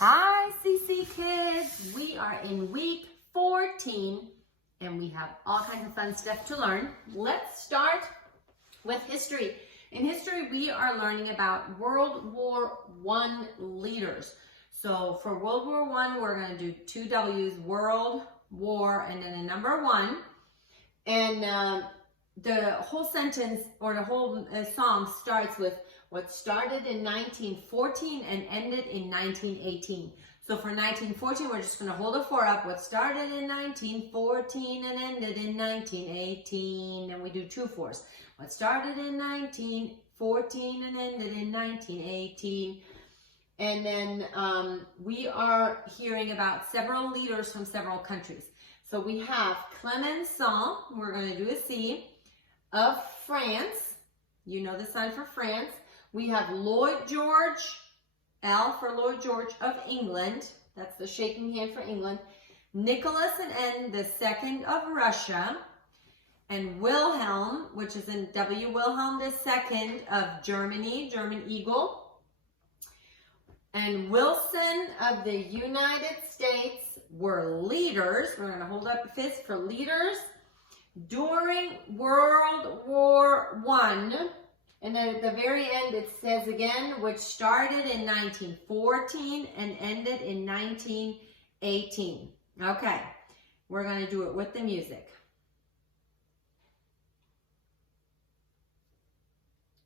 Hi, CC Kids. We are in week 14 and we have all kinds of fun stuff to learn. Let's start with history. In history, we are learning about World War I leaders. So for World War I, we're going to do two W's, World War, and then a number one. And the whole sentence or the whole song starts with what started in 1914 and ended in 1918. So for 1914, we're just going to hold a 4 up. What started in 1914 and ended in 1918. And we do 2 4s. What started in 1914 and ended in 1918. And then we are hearing about several leaders from several countries. So we have Clemenceau, we're going to do a C, of France. You know the sign for France. We have Lloyd George, L for Lloyd George of England. That's the shaking hand for England. Nicholas and N, the second of Russia. And Wilhelm, which is in W, Wilhelm the second of Germany, German Eagle. And Wilson of the United States were leaders. We're going to hold up a fist for leaders during World War I. And then at the very end, it says again, which started in 1914 and ended in 1918. Okay, we're going to do it with the music.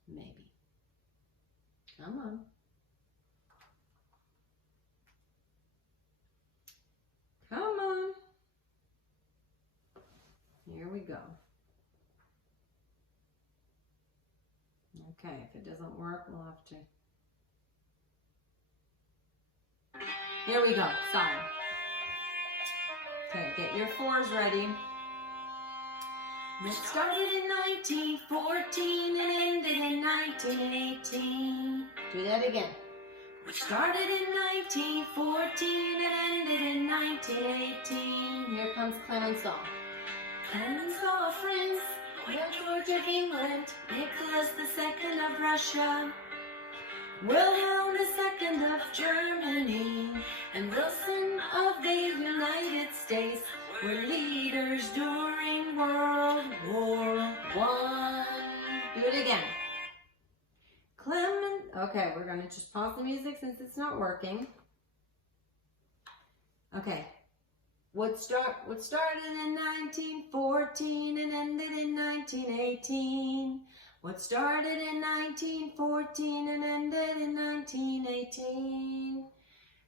Maybe. Come on. Come on. Here we go. Okay, if it doesn't work, we'll have to. Here we go. Sorry. Okay, get your 4s ready. It started in 1914 and ended in 1918. Do that again. Which started in 1914 and ended in 1918. Here comes Clemenceau. Clemenceau of France, Lloyd George of England, Nicholas II of Russia, Wilhelm II of Germany, and Wilson of the United States were leaders during World War I. Do it again. Okay, we're going to just pause the music since it's not working. Okay. What started in 1914 and ended in 1918. What started in 1914 and ended in 1918.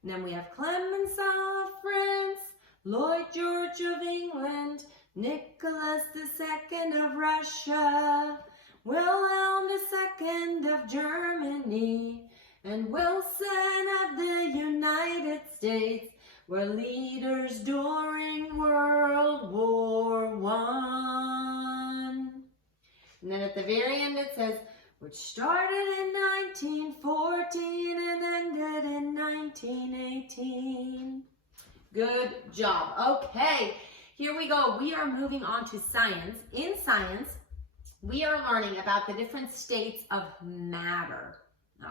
And then we have Clemenceau of France, Lloyd George of England, Nicholas II of Russia, Wilhelm II of Germany, and Wilson of the United States were leaders during World War I. And then at the very end it says, which started in 1914 and ended in 1918. Good job. Okay, here we go. We are moving on to science. In science, we are learning about the different states of matter.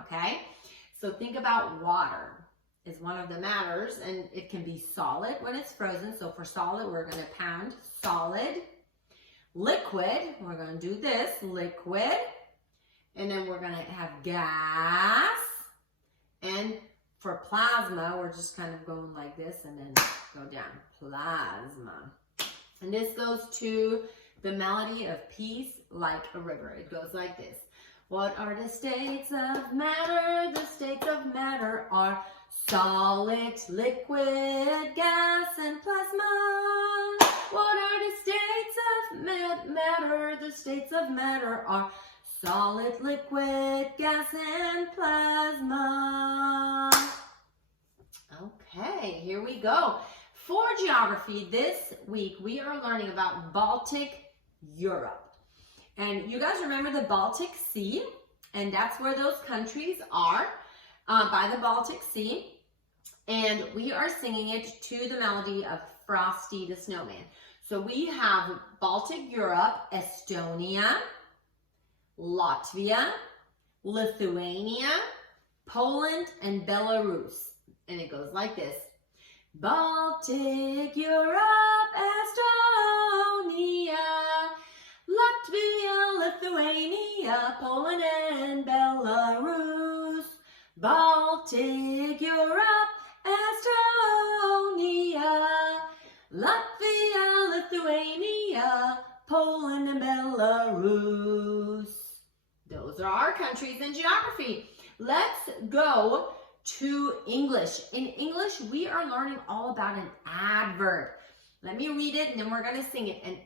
Okay, so think about water. Is one of the matters, and it can be solid when it's frozen. So for solid, we're going to pound solid. Liquid, we're going to do this, liquid. And then we're going to have gas. And for plasma, we're just kind of going like this and then go down. Plasma. And this goes to the melody of Peace Like a River. It goes like this. What are the states of matter? The states of matter are solid, liquid, gas, and plasma. What are the states of matter? The states of matter are solid, liquid, gas, and plasma. Okay, here we go. For geography, this week we are learning about Baltic Europe. And you guys remember the Baltic Sea? And that's where those countries are, by the Baltic Sea. And we are singing it to the melody of Frosty the Snowman. So we have Baltic Europe, Estonia, Latvia, Lithuania, Poland, and Belarus. And it goes like this. Baltic, Europe, Estonia, Latvia, Lithuania, Poland, and Belarus. Baltic, Europe, Estonia, Latvia, Lithuania, Poland, and Belarus. Those are our countries in geography. Let's go to English. In English, we are learning all about an adverb. Let me read it and then we're going to sing it. An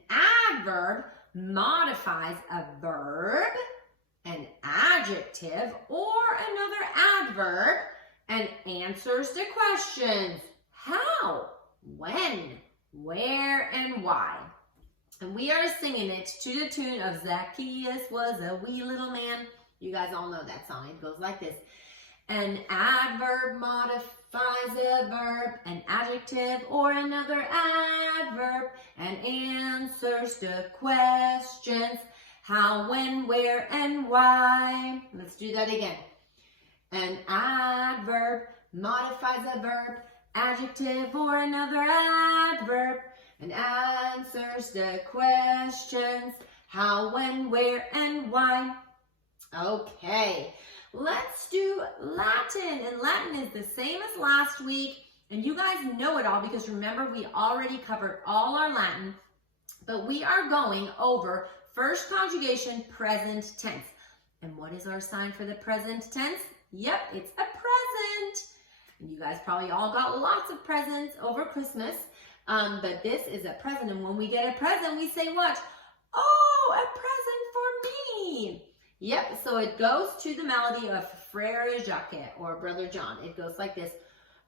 adverb modifies a verb, an adjective, or another adverb and answers the questions how, when, where, and why. And we are singing it to the tune of Zacchaeus was a wee little man. You guys all know that song. It goes like this. An adverb modifies a verb, an adjective, or another adverb, and answers the questions how, when, where, and why. Let's do that again. An adverb modifies a verb, adjective, or another adverb, and answers the questions how, when, where, and why. Okay, let's do Latin. And Latin is the same as last week. And you guys know it all because remember, we already covered all our Latin. But we are going over first conjugation, present tense. And what is our sign for the present tense? Yep, it's a present. And you guys probably all got lots of presents over Christmas. But this is a present. And when we get a present, we say what? Oh, a present for me. Yep, so it goes to the melody of Frère Jacques or Brother John. It goes like this.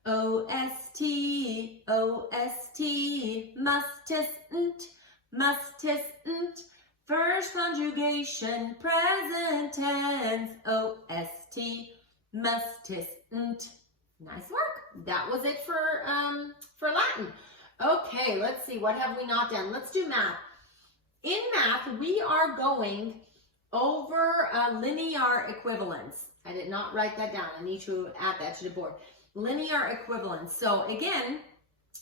O-S-T, O-S-T, must-isn't, must-isn't. First conjugation, present tense, O-S-T, must-isn't. Nice work. That was it for Latin. Okay, let's see. What have we not done? Let's do math. In math, we are going over linear equivalence. I did not write that down. I need to add that to the board. Linear equivalence. So again,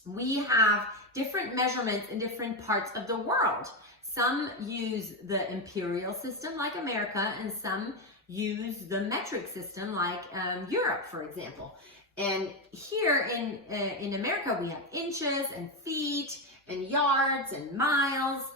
we have different measurements in different parts of the world. Some use the imperial system like America, and some use the metric system like Europe, for example. And here in America, we have inches and feet and yards and miles.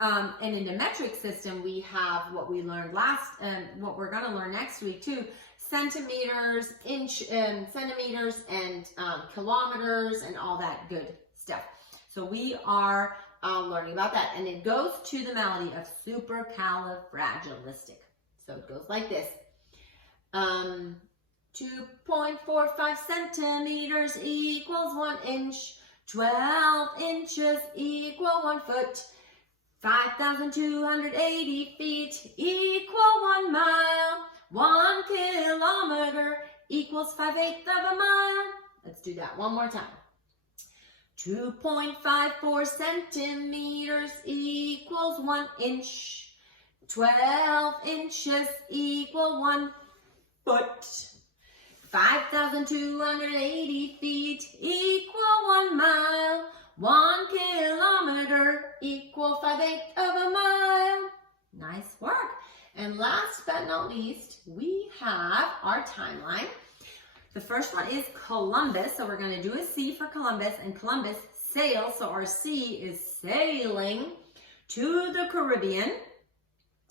And in the metric system, we have what we learned last, what we're going to learn next week too, centimeters, centimeters, and kilometers, and all that good stuff. So we are learning about that. And it goes to the melody of supercalifragilistic. So it goes like this. 2.45 centimeters equals 1 inch. 12 inches equal 1 foot. 5,280 feet equal 1 mile. 1 kilometer equals 5/8 of a mile. Let's do that one more time. 2.54 centimeters equals 1 inch. 12 inches equal 1 foot. 5,280 feet equal 1 mile. 1 kilometer equal 5/8 of a mile. Nice work. And last but not least, we have our timeline. The first one is Columbus. So we're going to do a C for Columbus, and Columbus sails. So our C is sailing to the Caribbean.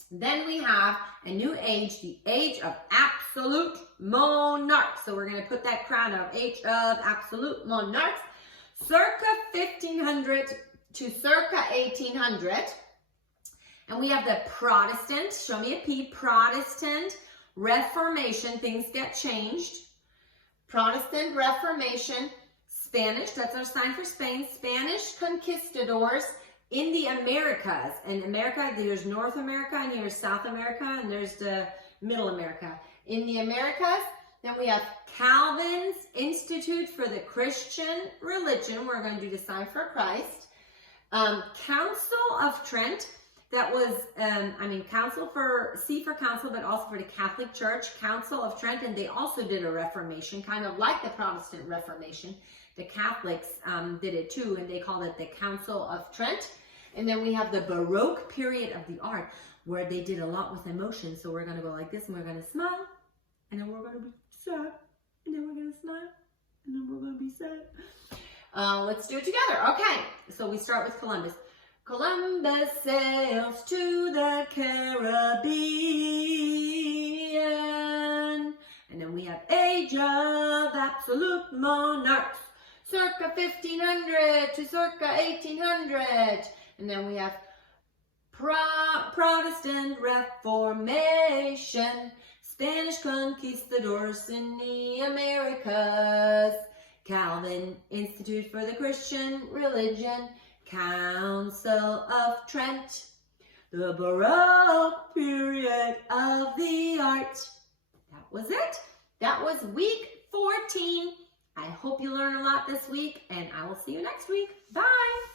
Then we have a new age, the age of absolute monarchs. So we're going to put that crown of age of absolute monarchs. Circa 1500 to circa 1800. And we have the Protestant, show me a P, Protestant Reformation, things get changed. Protestant Reformation, Spanish, that's our sign for Spain, Spanish conquistadors in the Americas. In America, there's North America, and here's South America, and there's the Middle America. In the Americas, then we have Calvin's Institute for the Christian Religion. We're going to do the sign for Christ. Council of Trent. That was, council for, C for council, but also for the Catholic Church, Council of Trent, and they also did a Reformation, kind of like the Protestant Reformation. The Catholics did it too, and they called it the Council of Trent. And then we have the Baroque period of the art, where they did a lot with emotion. So we're going to go like this, and we're going to smile, and then we're going to be sad, and then we're going to smile, and then we're going to be sad. Let's do it together. Okay, so we start with Columbus. Columbus sails to the Caribbean. And then we have Age of Absolute Monarchs, circa 1500 to circa 1800. And then we have Protestant Reformation, Spanish conquistadors in the Americas, Calvin Institute for the Christian Religion, Council of Trent, the Baroque period of the art. That was it. That was week 14. I hope you learned a lot this week, and I will see you next week. Bye.